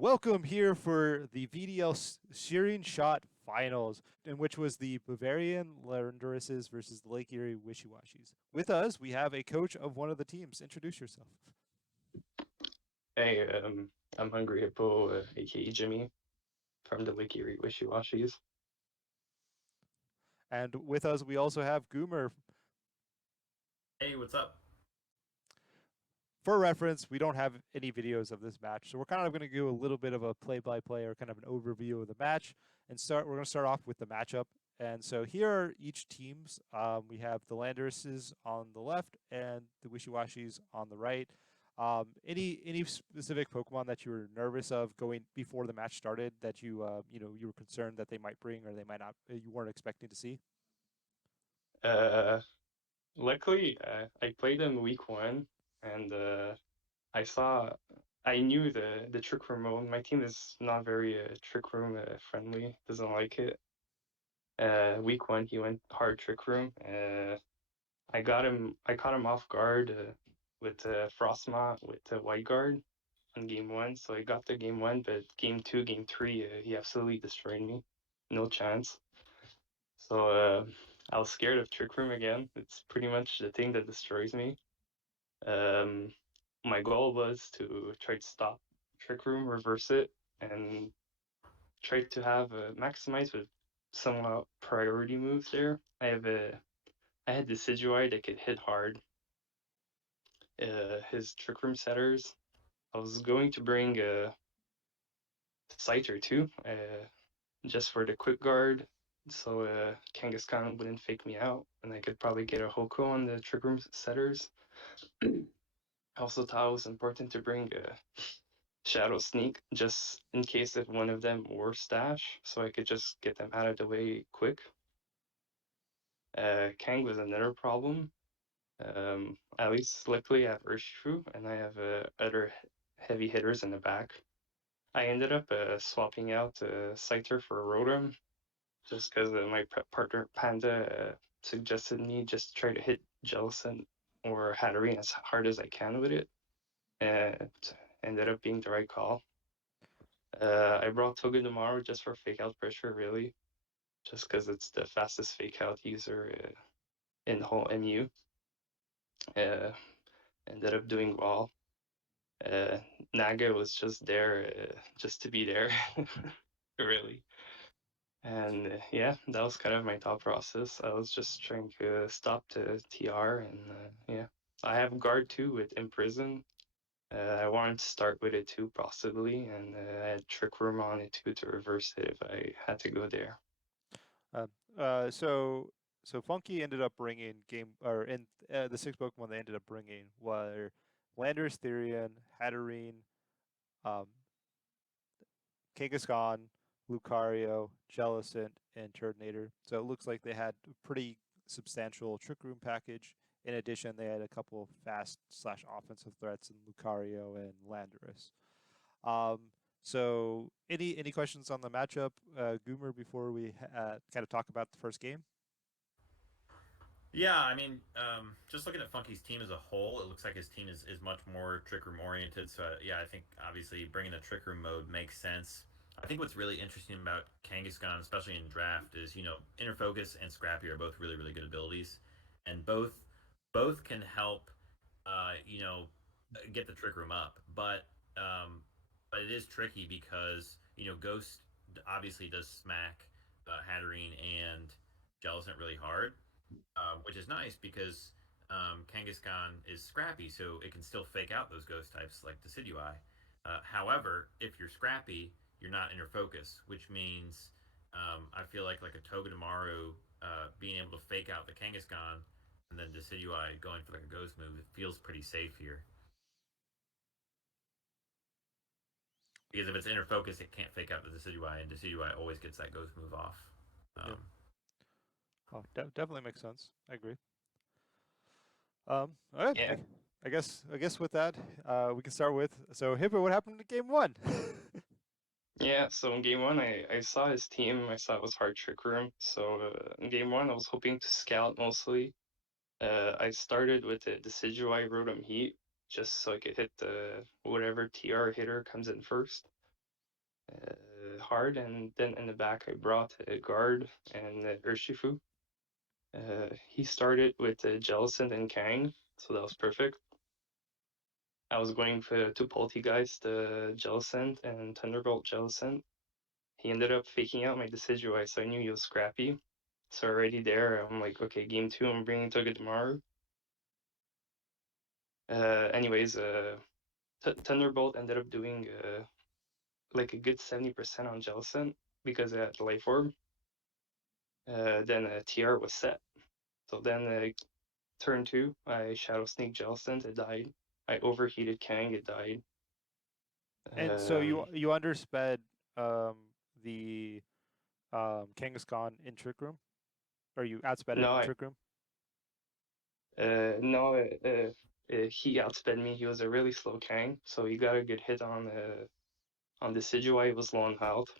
welcome here for the VDL Shearing Shot Finals, in which was the Bavarian Landeresses versus the Lake Erie Wishy-Washies. With us, we have a coach of one of the teams. Introduce yourself. Hey, I'm Hungry Hippo, aka Jimmy, from the Lake Erie Wishy-Washies. And with us, we also have Goomer. Hey, what's up? For reference, we don't have any videos of this match, so we're kind of going to do a little bit of a play-by-play or kind of an overview of the match. We're going to start off with the matchup. And so here are each teams. We have the Landeresses on the left and the Wishy-Washies on the right. Any specific Pokemon that you were nervous of going before the match started that you were concerned that they might bring or they might not, you weren't expecting to see? Uh, Luckily, I played in week one, and I saw, I knew the trick room mode. My team is not very trick room friendly, doesn't like it. Week one, he went hard trick room. I caught him off guard with Frostmont with White Guard on game one, so I got the game one, but game two, game three, he absolutely destroyed me. No chance. So I was scared of Trick Room again. It's pretty much the thing that destroys me. Um, my goal was to try to stop Trick Room, reverse it, and try to have maximize with somewhat priority moves there. I had Decidueye that could hit hard. His Trick Room setters. I was going to bring Scyther too, just for the quick guard, so Kangaskhan wouldn't fake me out, and I could probably get a Hoko on the Trick Room setters. I also thought it was important to bring a Shadow Sneak, just in case if one of them were Stash, so I could just get them out of the way quick. Kang was another problem. At least luckily I have Urshifu, and I have other heavy hitters in the back. I ended up swapping out Scyther for a Rotom, just because my partner Panda suggested me just try to hit Jellicent or Hatterene as hard as I can with it, and ended up being the right call. I brought Togedemaru just for fake out pressure, really, just because it's the fastest fake out user in the whole MU. Uh, Ended up doing well. Naga was just there, just to be there, really. And yeah, that was kind of my thought process. I was just trying to stop the TR, and yeah, I have guard too with Imprison. I wanted to start with it too, possibly, and I had Trick Room on it too to reverse it if I had to go there. Uh, uh, so so Funky ended up bringing game or in the six Pokemon they ended up bringing were Landorus, Therian, Hatterene, um, Kangaskhan, Lucario, Jellicent, and Turtonator. So it looks like they had a pretty substantial Trick Room package. In addition, they had a couple of fast slash offensive threats in Lucario and Landorus. So any questions on the matchup, Goomer, before we kind of talk about the first game? Yeah, just looking at Funky's team as a whole, it looks like his team is much more trick room oriented. So yeah, I think obviously bringing the trick room mode makes sense. I think what's really interesting about Kangaskhan, especially in draft, is Inner Focus and Scrappy are both really really good abilities, and both can help, uh, you know, get the trick room up. But it is tricky because Ghost obviously does smack Hatterene and Jellicent really hard, which is nice because Kangaskhan is scrappy, so it can still fake out those ghost types like Decidueye. However, if you're scrappy, you're not inner focus, which means I feel like a Togedemaru being able to fake out the Kangaskhan and then Decidueye going for like a ghost move, it feels pretty safe here. Because if it's inner focus, it can't fake out the Decidueye, and Decidueye always gets that ghost move off. Yeah, Um, oh, definitely makes sense. I agree. All right. Yeah, I guess with that, we can start with so Hippo. What happened to game one? yeah. So in game one, I saw his team. I saw it was hard Trick Room. So in game one, I was hoping to scout mostly. I started with the Decidueye Rotom Heat just so I could hit the whatever TR hitter comes in first. hard, and then in the back I brought a guard and Urshifu. He started with Jellicent and Kang, so that was perfect. I was going for two Poltegeist, Jellicent and Thunderbolt Jellicent. He ended up faking out my Decidueye, so I knew he was scrappy. So already there, I'm like, okay, game 2, I'm bringing Togedemaru. Anyways, Thunderbolt ended up doing like a good 70% on Jellicent because it had Life Orb. Then TR was set. So then turn 2, I Shadow Sneak Jellicent, it died. I overheated Kang, it died. And so you undersped um, the Kangaskhan in Trick Room, or you outsped it no, in I, Trick Room? no, he outsped me. He was a really slow Kang, so he got a good hit on Decidueye. It was low on health,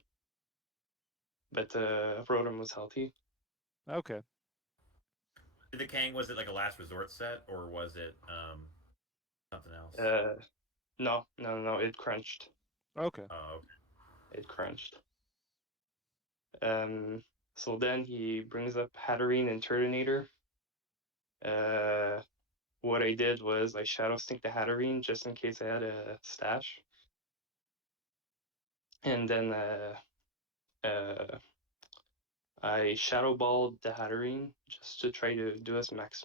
but Rotom was healthy. Okay. The Kang, was it like a last resort set or was it something else? No, it crunched. Okay. Oh, okay. It crunched. So then he brings up Hatterene and Turtonator. What I did was I Shadow Sneaked the Hatterene just in case I had a stash. And then I Shadow Balled the Hatterene just to try to do as much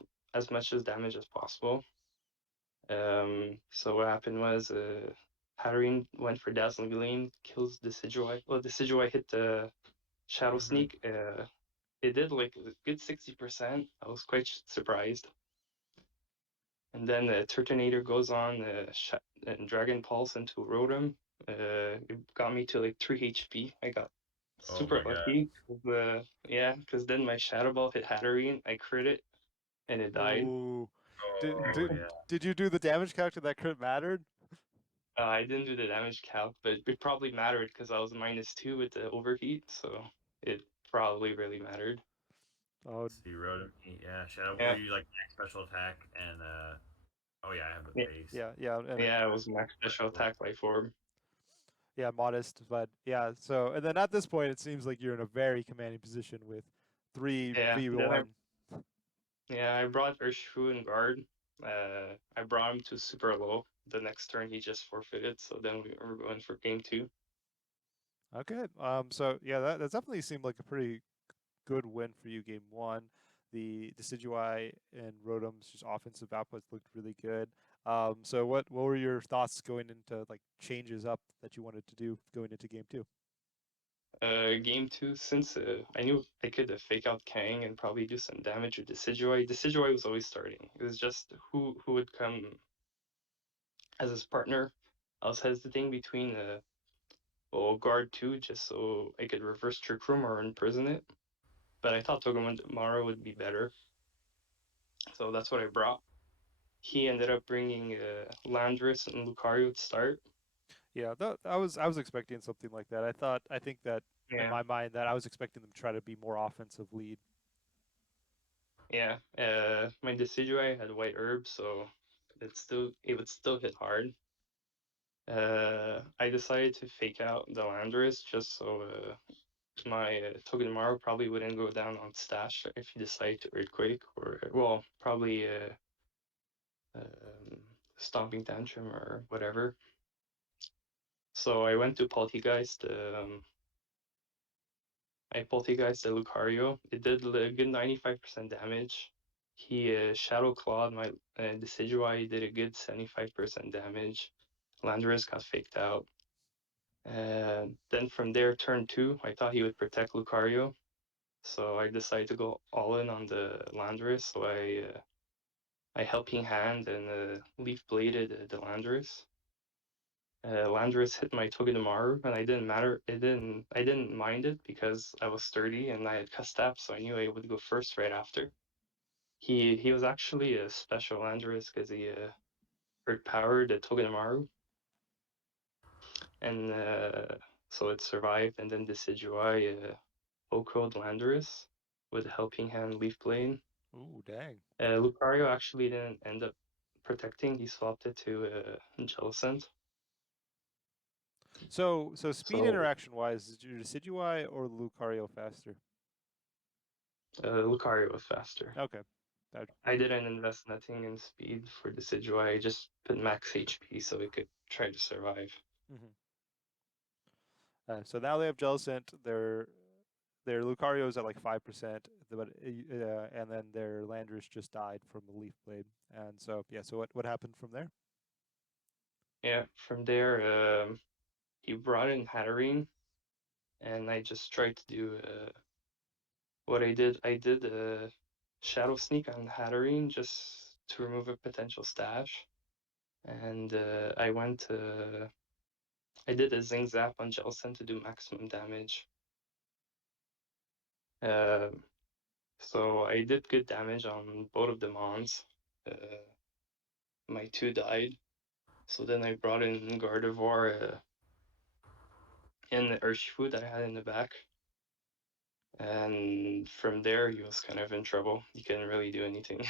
as damage as possible. So what happened was Hatterene went for Dazzling Gleam, kills Decidueye. Well, Decidueye hit the Shadow Sneak. It did like a good 60%. I was quite surprised. And then the Turtonator goes on and Dragon Pulse into Rotom. It got me to like 3 HP. I got Oh super my god. lucky. Because then my Shadow Ball hit Hatterene. I crit it, and it died. Ooh. Did, Oh did, yeah. did you do the damage calc that crit mattered? I didn't do the damage calc, but it probably mattered because I was -2 with the overheat, so it probably really mattered. Oh, So you wrote him. Yeah, Shadow. Were Yeah, you like max special attack and oh yeah, I have the yeah, base. yeah, and then yeah. It was max special attack life orb. yeah, modest, but yeah. So and then at this point, it seems like you're in a very commanding position with three Yeah, then V1. I brought Urshifu and guard. I brought him to super low. The next turn he just forfeited, so then we were going for game 2. Okay. So yeah, that definitely seemed like a pretty good win for you game 1. The Decidueye and Rotom's just offensive outputs looked really good. So what were your thoughts going into like changes up that you wanted to do going into game 2? Game 2, since I knew I could fake out Kang and probably do some damage with Decidueye. Decidueye was always starting. It was just who would come as his partner. I was hesitating between guard 2 just so I could reverse Trick Room or imprison it. But I thought Togedemaru would be better. So that's what I brought. He ended up bringing Landorus and Lucario to start. Yeah, I was expecting something like that. I think that in Yeah, my mind that I was expecting them to try to be more offensive lead. yeah. My Decidueye had white herb, so it would still hit hard. I decided to fake out the Landorus just so my Togedemaru probably wouldn't go down on stash if he decided to Earthquake or, well, probably um, Stomping Tantrum or whatever. So I went to Poltegeist. I Poltegeist the Lucario. It did a good 95% damage. He Shadow Clawed my Decidueye. Did a good 75% damage. Landorus got faked out. And then from there, turn 2, I thought he would protect Lucario. So I decided to go all in on the Landorus. So I Helping Hand and Leaf Bladed the Landorus. Landorus hit my Togedemaru, and I didn't mind it because I was sturdy and I had Custap, so I knew I would go first right after. He was actually a special Landorus because he Earth powered the Togedemaru, and so it survived. And then Decidueye Oko Landorus with Helping Hand Leaf Blade. Ooh, dang. Lucario actually didn't end up protecting. He swapped it to Jellicent. So speed So interaction wise, is your Decidueye or Lucario faster? Lucario was faster. Okay. That, I didn't invest nothing in speed for Decidueye. I just put max HP so it could try to survive. mhm. So now they have Jellicent. Their Lucario's at like 5%, but and then their Landorus just died from the Leaf Blade. And so yeah, so what happened from there? Yeah, from there, he brought in Hatterene, and I just tried to do what I did. I did a Shadow Sneak on Hatterene just to remove a potential stash, and I did a Zing Zap on Jellicent to do maximum damage. Uh, so I did good damage on both of the Mons. My two died. So then I brought in Gardevoir and the Urshifu that I had in the back. And from there, he was kind of in trouble. He couldn't really do anything.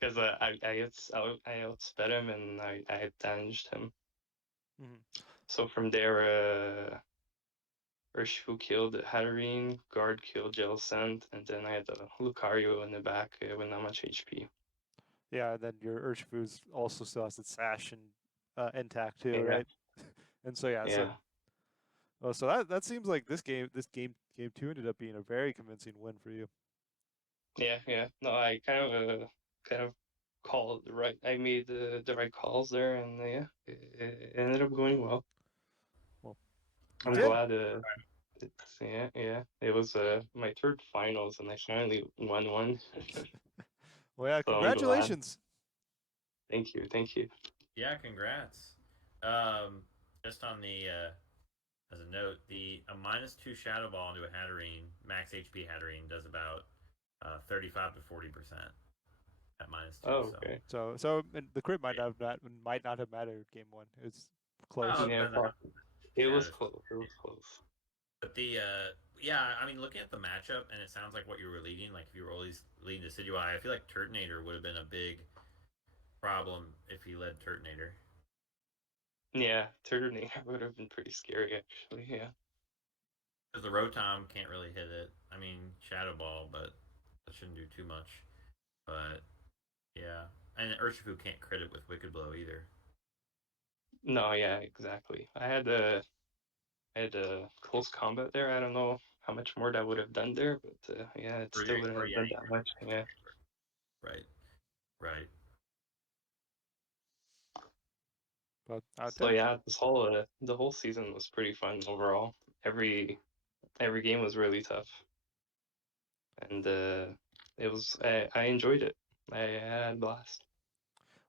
Because I outsped him and I damaged him. Mhm. So from there, Urshifu killed Hatterene, Guard killed Jellicent, and then I had the Lucario in the back with not much HP. Yeah, and then your Urshifu's also still has its sash and intact too, Yeah, right? And so yeah, so yeah, well, so that seems like game two ended up being a very convincing win for you. yeah. No, I kind of called the right. I made the right calls there, and yeah, it ended up going well. Well, you I'm did. glad. Yeah. It was my third finals, and I finally won one. Well, yeah, So I'm glad. congratulations. Thank you. Yeah, congrats. Just on the as a note, the a -2 Shadow Ball into a Hatterene, max HP Hatterene does about 35 to 40% at -2. Oh, So okay. So the crit yeah. might not have mattered game one. It's close. Well, it Yeah, depends on how it was shadows. close. It was close. But the yeah, I mean, looking at the matchup, and it sounds like what you were leading. Like if you were always leading Decidueye, I feel like Turtonator would have been a big problem if he led Turtonator. Yeah, Turtonator would have been pretty scary, actually. Yeah. Because the Rotom can't really hit it. I mean, Shadow Ball, but that shouldn't do too much. But yeah, and Urshifu can't crit it with Wicked Blow either. No, yeah, exactly. I had a close combat there. I don't know how much more that would have done there, but yeah, it still wouldn't Or have yeah, done that much. Yeah. right, right. But So yeah, the whole season was pretty fun overall. Every game was really tough, and I enjoyed it. I had a blast.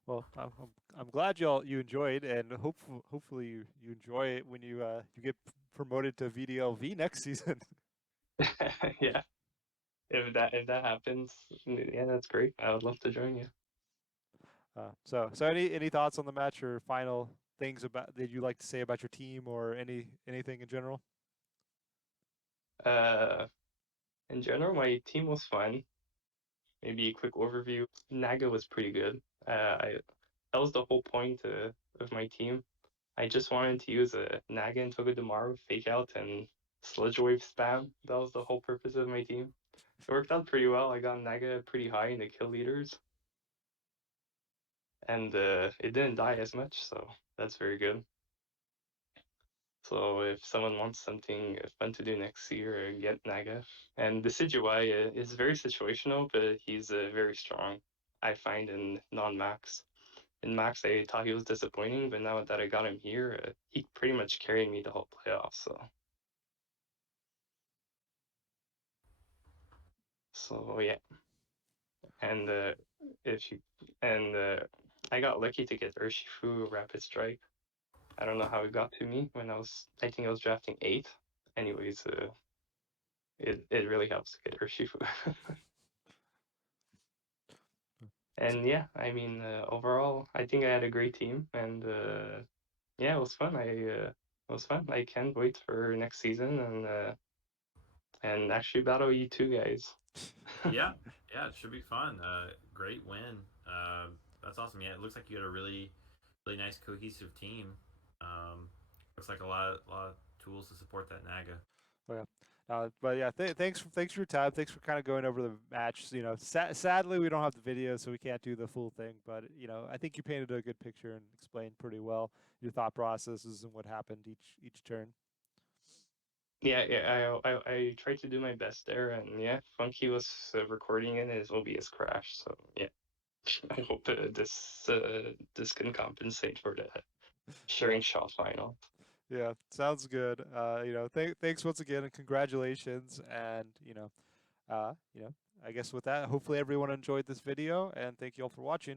well, I'm glad you enjoyed, and hopefully you enjoy it when you get promoted to VDL-V next season. Yeah, if that happens, yeah, that's great. I would love to join you. So any thoughts on the match or final things about that you like to say about your team or anything in general? Uh, in general, my team was fun. Maybe a quick overview. Naga was pretty good. I That was the whole point of my team. I just wanted to use a Naga and Togedemaru fake out and Sludge Wave spam. That was the whole purpose of my team. It worked out pretty well. I got Naga pretty high in the kill leaders, and it didn't die as much, so that's very good. So if someone wants something fun to do next year, get Naga. And the Decidueye is very situational, but he's very strong. I find in non-max. In max, I thought he was disappointing, but now that I got him here, he pretty much carried me the whole playoff. So yeah, and if you and I got lucky to get Urshifu Rapid Strike. I don't know how it got to me when I think I was drafting 8th. Anyways, it really helps to get Urshifu. And yeah, I mean, overall, I think I had a great team, and yeah, it was fun. It was fun. I can't wait for next season and actually battle you two guys. Yeah, yeah, it should be fun. Great win. That's awesome. Yeah, it looks like you had a really, really nice cohesive team. Looks like a lot of tools to support that Naga. Oh, yeah. But yeah, thanks for your time. Thanks for kind of going over the match. You know, sadly we don't have the video, so we can't do the full thing. But you know, I think you painted a good picture and explained pretty well your thought processes and what happened each turn. I tried to do my best there, and yeah, Funky was recording in his OBS crash, so yeah. I hope this can compensate for the sharing shot final. Yeah, sounds good. You know, thanks once again and congratulations. And you know, I guess with that, hopefully everyone enjoyed this video and thank you all for watching.